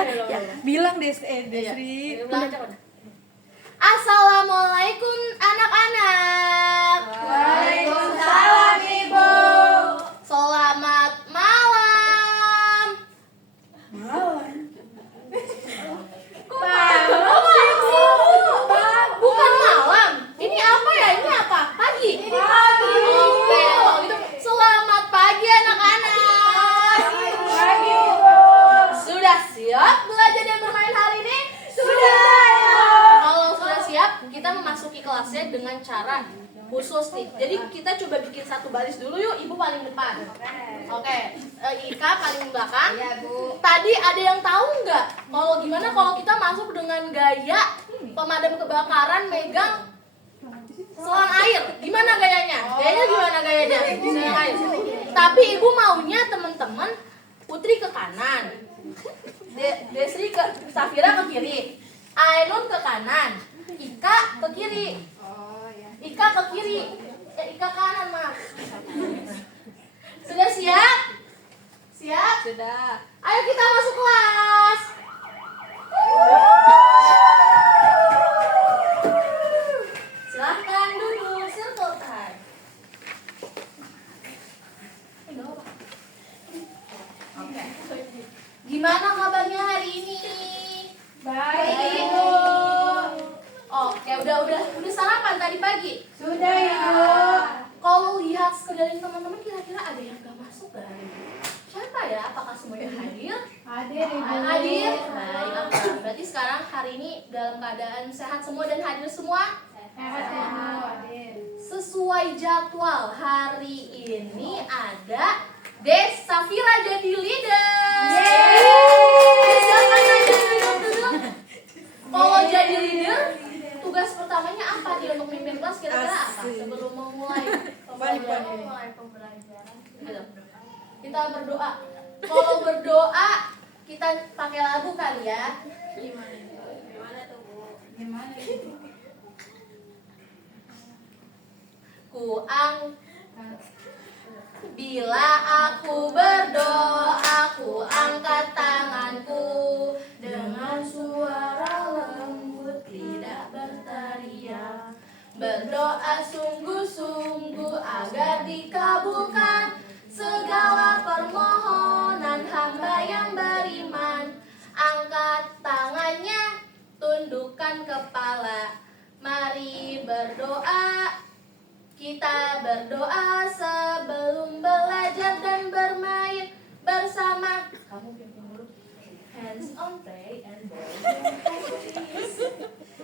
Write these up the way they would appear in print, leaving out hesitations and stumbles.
udah. Ya, bilang Desri. Assalamualaikum anak-anak. Waalaikumsalam Ibu. Selamat malam. Bukan malam. Ini apa ya? Ini apa? Pagi. Pagi. Oke, kalau gitu selamat pagi anak-anak. Pagi Ibu. Sudah siap belajar dan bermain hari ini? Sudah. Kalau sudah siap, kita memasuki kelasnya dengan cara khusus nih. Jadi kita coba bikin satu baris dulu yuk. Ibu paling depan. Oke. Ika paling belakang. Iya, Bu. Tadi ada yang tahu nggak? Kalau gimana kalau kita masuk dengan gaya pemadam kebakaran megang selang air? Gimana gayanya? Gayanya gimana gayanya? Selang air. Tapi ibu maunya teman-teman Putri ke kanan, Desri ke Safira ke kiri, Ainun ke kanan, Ika ke kiri. Ika ke kiri. Ika kanan, maaf. Sudah siap? Siap? Sudah. Ayo kita masuk kelas. Silahkan duduk, circle time. Oke. Gimana kabarnya hari ini? Baik Ibu. Oke, udah sarapan tadi pagi? Sudah Ibu. Kalau lihat sekeliling teman-teman kira-kira ada yang gak masuk gak hari ini? Siapa ya? Apakah semuanya hadir? Hadir Ibu. Hadir? Baik, oke. Berarti sekarang hari ini dalam keadaan sehat semua dan hadir semua? Sehat Ibu. Hadir. Sesuai jadwal hari ini ada Des Safira jadi leader. Silakan aja duduk. Kalau jadi leader, tugas pertamanya apa nih untuk mimpin kelas kira-kira apa? Sebelum memulai pembelajaran. Kita berdoa. Kalau berdoa kita pakai lagu kali ya. Gimana tuh, Bu? Gimana Ibu? Bila aku berdoa, ku angkat tanganku dengan suara lembut, tidak berteriak. Berdoa sungguh-sungguh agar dikabulkan segala permohonan hamba yang beriman. Angkat tangannya, tundukkan kepala. Mari berdoa. Kita berdoa sebelum belajar dan bermain bersama. Kamu pimpin dulu. Hands on pray and bow your head please.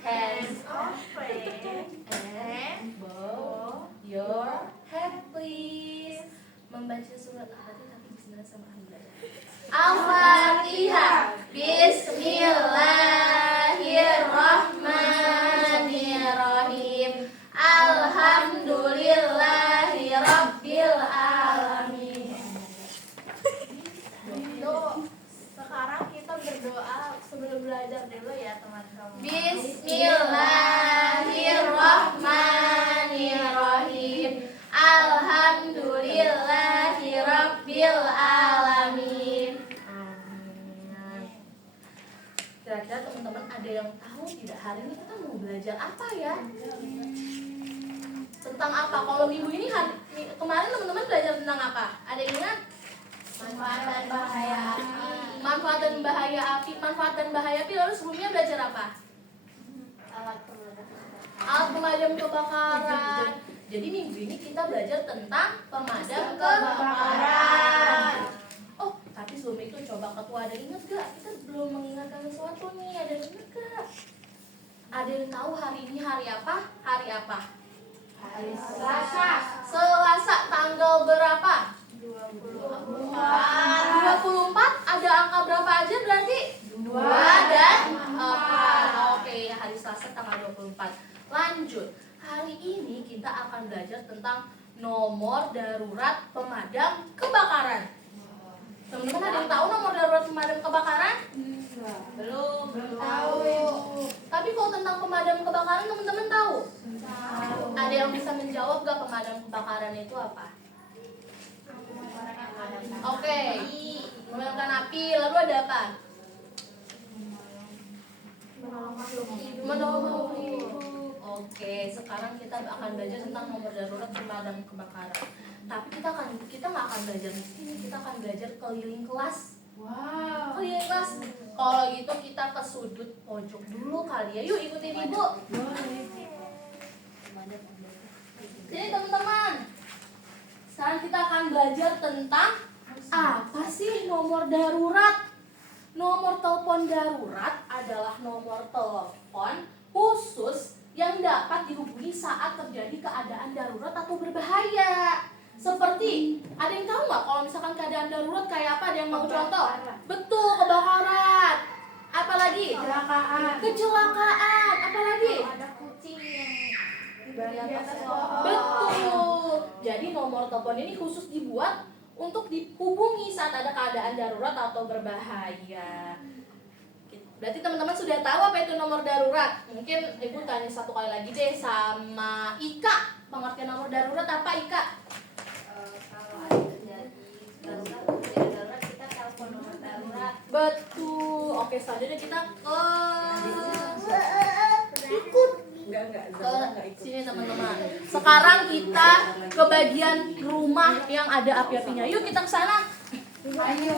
Hands on pray and bow your head please. Membaca surat Al-Fatihah tapi bismillah sama Al-Fatihah. Bismillahirrahmanirrahim. Alhamdulillahi Rabbil Alamin. Sekarang kita berdoa sebelum belajar dulu ya teman-teman. Bismillahirrahmanirrahim. Alhamdulillahi Rabbil Alamin. Amin. Kira-kira teman-teman ada yang tahu tidak hari ini kita mau belajar apa ya? Tentang apa? Kalau minggu ini kemarin teman-teman belajar tentang apa? Ada yang ingat? Manfaat dan bahaya api. Manfaat dan bahaya api. Manfaat dan bahaya api. Lalu sebelumnya belajar apa? Alat pemadam kebakaran. Jadi minggu ini kita belajar tentang pemadam kebakaran. Oh, tapi sebelum itu coba ketua ada ingat gak? Kita belum mengingatkan sesuatu nih. Ada yang ingat gak? Ada yang tahu hari ini hari apa? Hari apa? Hari Selasa. Selasa tanggal berapa? 24. 24. Ada angka berapa aja berarti? 2 dan 4. Oke, hari Selasa tanggal 24. Lanjut. Hari ini kita akan belajar tentang nomor darurat pemadam kebakaran. Teman-teman ada yang tahu nomor darurat pemadam kebakaran? Belum Tahu Ibu. Tapi kalau tentang pemadam kebakaran teman-teman tahu? Tahu. Ada yang bisa menjawab gak pemadam kebakaran itu apa? Oke, memadamkan api. Lalu ada apa? Menolong hidup. Oke, sekarang kita akan belajar tentang nomor darurat pemadam kebakaran. Tapi kita nggak akan belajar di sini, kita akan belajar keliling kelas. Wow. Keliling kelas. Kalau gitu kita ke sudut pojok dulu kali ya. Yuk ikutin ibu. Jadi teman-teman, sekarang kita akan belajar tentang apa sih nomor darurat. Nomor telepon darurat adalah nomor telepon khusus yang dapat dihubungi saat terjadi keadaan darurat atau berbahaya. Seperti, ada yang tahu nggak kalau misalkan keadaan darurat kayak apa? Ada yang mau contoh? Betul, kebakaran. Apalagi? Kecelakaan. Apalagi? Ada kucing yang Di atas pohon. Betul. Jadi nomor telepon ini khusus dibuat untuk dihubungi saat ada keadaan darurat atau berbahaya. Berarti teman-teman sudah tahu apa itu nomor darurat? Mungkin ibu tanya satu kali lagi deh sama Ika. Pengertian nomor darurat apa Ika? kalau ada terjadi darurat kita telepon nomor darurat. Betul. Oke, selanjutnya kita ikut ke sini teman-teman. Sekarang kita ke bagian rumah yang ada api-apinya. Yuk kita ke sana. Ayo.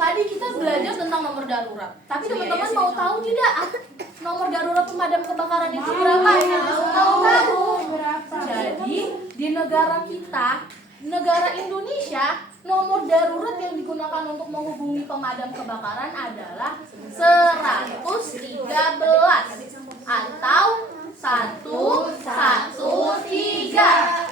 Tadi kita belajar tentang nomor darurat. Tapi teman-teman mau tahu tidak nomor darurat pemadam kebakaran itu berapa? Tahu? Berapa? Jadi di negara kita, negara Indonesia, nomor darurat yang digunakan untuk menghubungi pemadam kebakaran adalah 113 atau 113.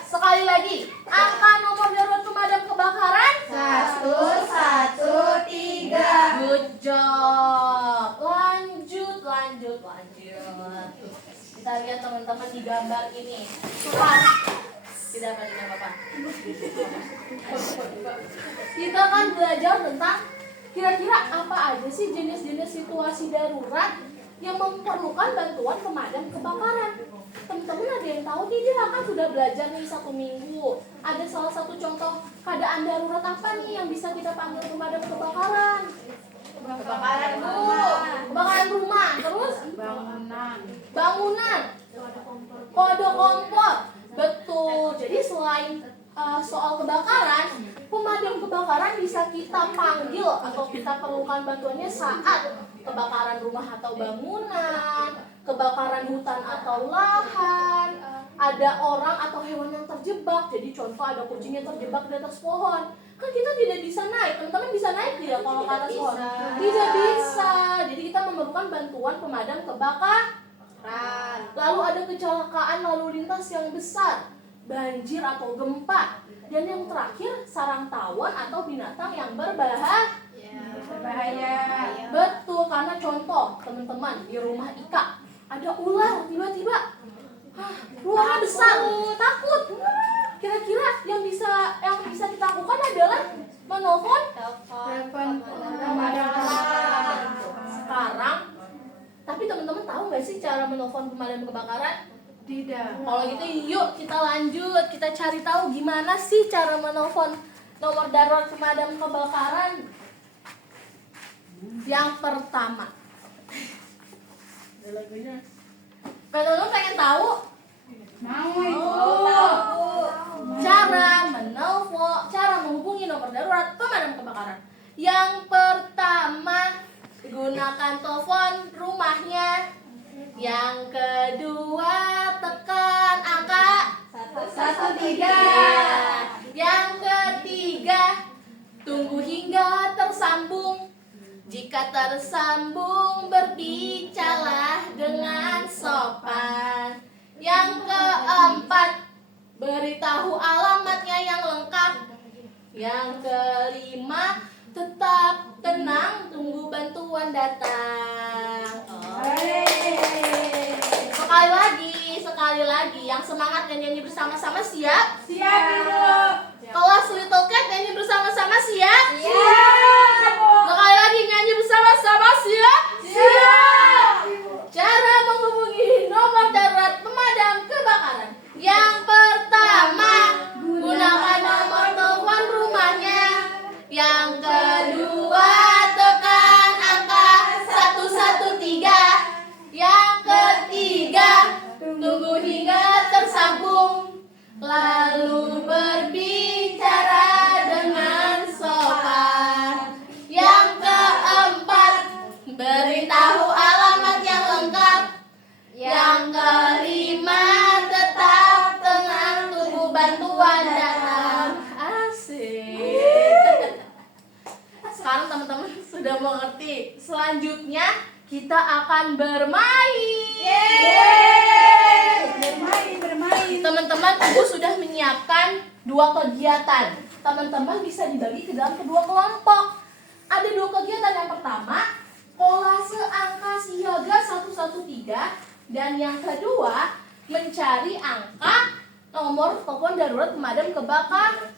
Sekali lagi, angka nomor darurat pemadam kebakaran 113. Good job. Lanjut. Kita lihat teman-teman di gambar ini. Tidak apa-apa. Kita akan belajar tentang kira-kira apa aja sih jenis-jenis situasi darurat yang memerlukan bantuan pemadam kebakaran. Teman-teman ada yang tahu tidak? Kan sudah belajar nih 1 minggu. Ada salah satu contoh keadaan darurat apa nih yang bisa kita panggil pemadam kebakaran? Kebakaran Kebakaran rumah. Terus? Bangunan. Kode kompor. Betul. Jadi selain soal kebakaran, pemadam kebakaran bisa kita panggil atau kita perlukan bantuannya saat kebakaran rumah atau bangunan, kebakaran hutan atau lahan, ada orang atau hewan yang terjebak. Jadi contoh ada kucing yang terjebak di atas pohon. Kan kita tidak bisa naik. Teman-teman bisa naik tidak kalau ke atas pohon? Tidak bisa. Jadi kita memerlukan bantuan pemadam kebakaran. Lalu ada kecelakaan lalu lintas yang besar, banjir atau gempa. Dan yang terakhir, sarang tawon atau binatang yang berbahaya. Betul, karena contoh teman-teman di rumah Ika ada ular tiba-tiba ruangan besar, takut. Kira-kira yang bisa kita lakukan adalah menelpon pemadam. sekarang. Tapi teman-teman tahu nggak sih cara menelpon pemadam kebakaran? Tidak. Kalau gitu yuk kita lanjut, kita cari tahu gimana sih cara menelpon nomor darurat pemadam kebakaran. Yang pertama, teman-teman pengen tahu Mau itu. cara menghubungi nomor darurat pemadam kebakaran. Yang pertama, gunakan telepon rumahnya. Yang kedua, tekan angka 13. Yang ketiga, tunggu hingga tersambung. Jika tersambung, berbicaralah dengan sopan. Yang keempat, beritahu alamatnya yang lengkap. Yang kelima, tetap tenang, tunggu bantuan datang. Sekali lagi, yang semangat nyanyi bersama-sama siap? Siap, Ibu. Kelas Little Cat nyanyi bersama-sama siap? Siap. Sekali lagi nyanyi bersama-sama siap? Siap. Cara menghubungi nomor darurat pemadam kebakaran. Yang pertama, gunakan nomor telepon rumahnya. Yang kedua, tekan angka 113. Sudah mengerti. Selanjutnya kita akan bermain. Bermain. Teman-teman, Ibu sudah menyiapkan 2 kegiatan. Teman-teman bisa dibagi ke dalam kedua kelompok. Ada 2 kegiatan. Yang pertama, kolase angka siaga 113, dan yang kedua, mencari angka nomor telepon darurat pemadam kebakaran.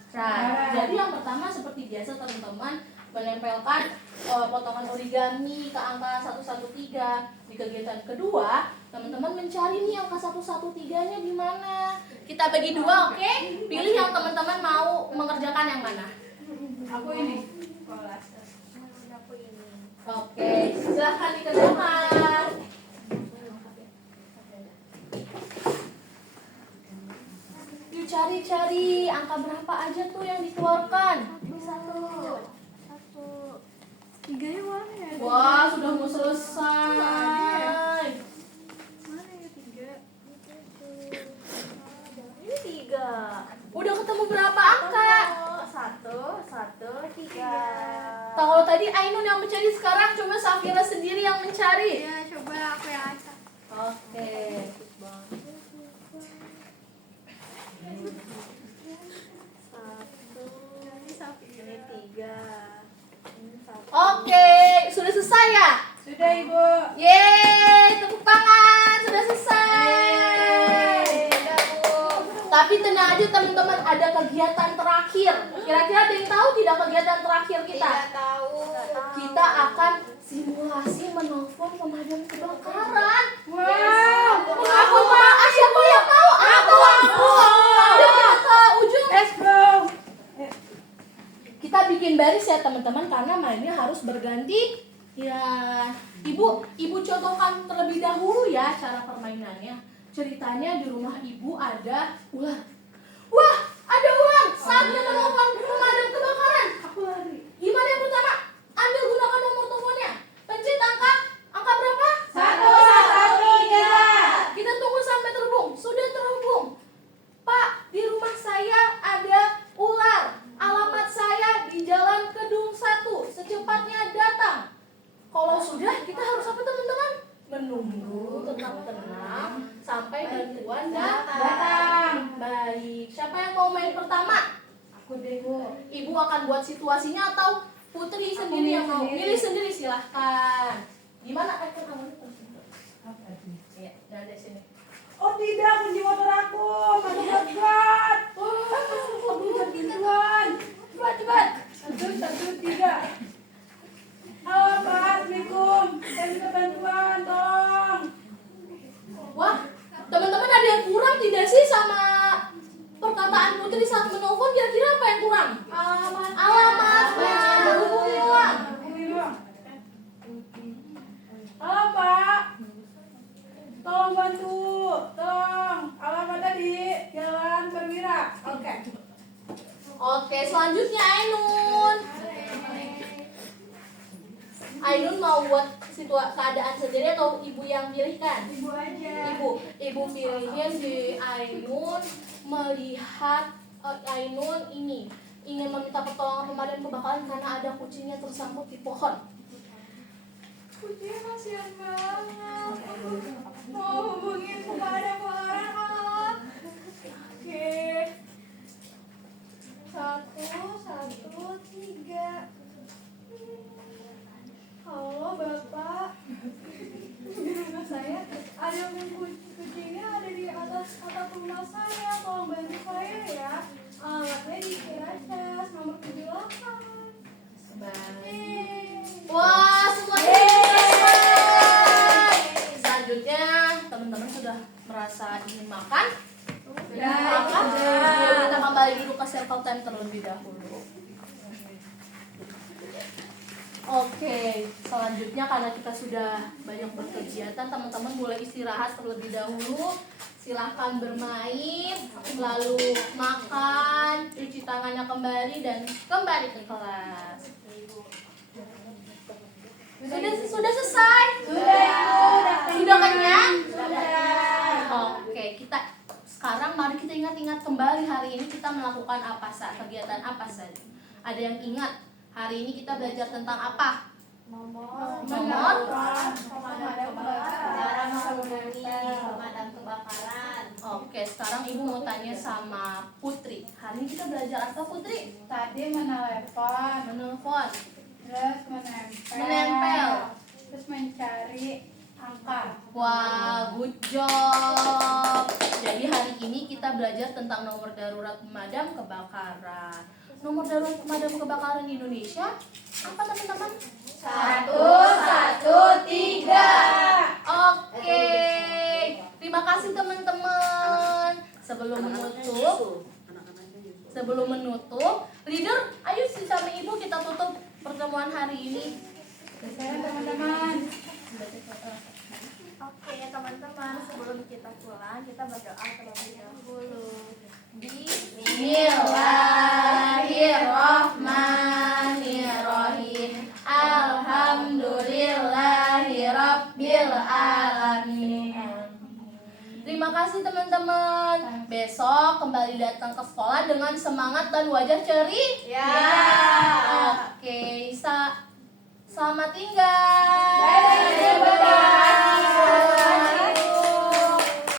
Jadi yang pertama seperti biasa teman-teman menempelkan potongan origami ke angka 113. Di kegiatan kedua, teman-teman mencari nih angka 113-nya di mana. Kita bagi 2, oke? Pilih yang teman-teman mau mengerjakan yang mana. Aku ini. Oke, silahkan dikerjakan. Yuk cari-cari angka berapa aja tuh yang dikeluarkan. Satu. 3-nya mana ya? Wah, sudah mau selesai. Mana ya 3? Ini 3. Udah ketemu berapa angka? 1, 3. Kalau tadi Ainun yang mencari, sekarang coba Safira sendiri yang mencari. Ya, coba aku yang acak. Oke. Ini 3. Oke, sudah selesai ya? Sudah, Ibu. Yeay, tepuk tangan, sudah selesai. Tapi tenang aja teman-teman, ada kegiatan terakhir. Kira-kira ada yang tahu tidak kegiatan terakhir kita? tahu. Kita akan simulasi menelpon pemadam kebakaran. Wow. Aku mau, siapa yang mau? Aku. Ayo kita ke ujung. Let's go. Kita bikin baris ya teman-teman, karena mainnya harus berganti. Ya, Ibu contohkan terlebih dahulu ya cara permainannya. Ceritanya di rumah Ibu ada ular. Wah, ada ular. Saatnya menelpon pemadam kebakaran. Aku lari. Gimana yang pertama? Ambil gunakan nomor teleponnya. Pencet angka berapa? 113. Kita tunggu sampai terhubung. Sudah terhubung. Pak, di rumah saya ada ular. Alamat saya di Jalan Kedung 1. Secepatnya datang. Kalau sudah, kita harus apa teman-teman? Menunggu, tetap tenang sampai bantuan datang. Baik. Siapa yang mau main pertama? Aku deh, Bu. Ibu akan buat situasinya atau Putri sendiri yang mau? Pilih sendiri, silahkan. Gimana? Kamu ya, dari sini. Oh tidak, kunci motor aku. Masuk berat. Aku kebetulan. Cepat. 1, 3. Halo Pak, Assalamualaikum. Saya minta bantuan, tolong. Wah, teman-teman ada yang kurang tidak sih sama perkataan Putri saat menelpon? Kira-kira apa yang kurang? Alamatnya. Hubungi ulang. Halo Pak, tolong bantu. Tolong, alamatnya di Jalan Perwira. Oke. Oke, selanjutnya Ainun. Ainun mau buat keadaan sendiri atau ibu yang pilihkan? Ibu aja. Ibu pilihnya di Ainun melihat Ainun ini ingin meminta pertolongan pemadam kebakaran karena ada kucingnya tersangkut di pohon. Kucingnya kasihan banget. Mau hubungin pemadam kebakaran. Oke. 1, 3. Halo Bapak. Di rumah saya ada kucingnya ada di atas atap rumah saya. Tolong bantu saya ya. Alamatnya di Ciracas nomor 78. Wah, semuanya selesai. Selanjutnya teman-teman sudah merasa ingin makan? Maka kita kembali dulu ke circle time terlebih dahulu. Oke, selanjutnya karena kita sudah banyak berkegiatan, teman-teman boleh istirahat terlebih dahulu. Silahkan bermain, lalu makan, cuci tangannya kembali, dan kembali ke kelas. Sudah selesai? Sudah kenyang? Oke, kita sekarang mari kita ingat-ingat kembali hari ini kita melakukan apa saja, kegiatan apa saja. Ada yang ingat? Hari ini kita belajar tentang apa? Nomor Cara menghubungi pemadam kebakaran. Oke, sekarang Ibu mau tanya sama Putri. Hari ini kita belajar apa, Putri? Tadi menelpon, Menelpon. terus menempel, Menempel. terus mencari angka. Wah, good job. Jadi hari ini kita belajar tentang nomor darurat pemadam kebakaran. Nomor darurat pemadam kebakaran di Indonesia apa, teman-teman? 113. Oke. Terima kasih teman-teman. Sebelum menutup, leader, ayo si sama Ibu kita tutup pertemuan hari ini. Saya teman-teman. Oke teman-teman, sebelum kita pulang kita berdoa terlebih dahulu. Bismillahirrahmanirrahim. Alhamdulillahirabbil alamin. Terima kasih teman-teman. Besok kembali datang ke sekolah dengan semangat dan wajah ceria. Ya. Oke, selamat tinggal. Bye-bye.